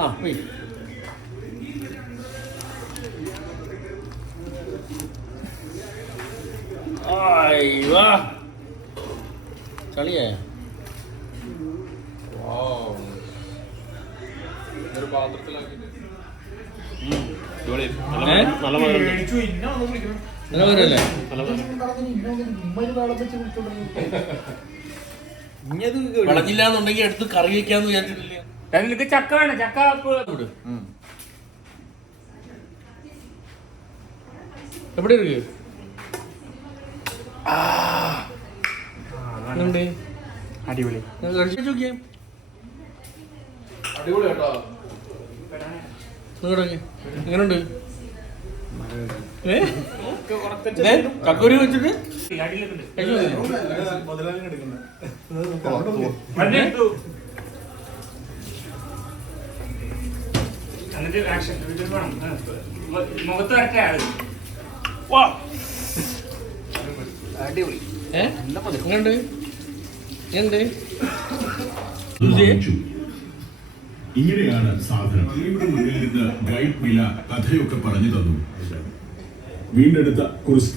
ആ പോയി. വാ ചളിയേ വിളഞ്ഞില്ലാന്നുണ്ടെങ്കിൽ എടുത്ത് കറി വെക്കാന്ന് വിചാരിച്ചിട്ടില്ല. ചക്ക വേണം, ചക്ക എവിടെ ഇருக்கு? അടിപൊളി. അടിപൊളി കേട്ടോ. എങ്ങനുണ്ട്? കക്കൂരി വെച്ചിട്ട് മുഖത്ത് വരട്ടെ. അടിപൊളി. എങ്ങനുണ്ട്? ഇങ്ങനെയാണ് സാധനം. ഇവിടെ മുന്നിൽ നിന്ന് ഗൈഡ് മില കഥയൊക്കെ പറഞ്ഞു തന്നു. വീണ്ടെടുത്ത കുറിച്ച്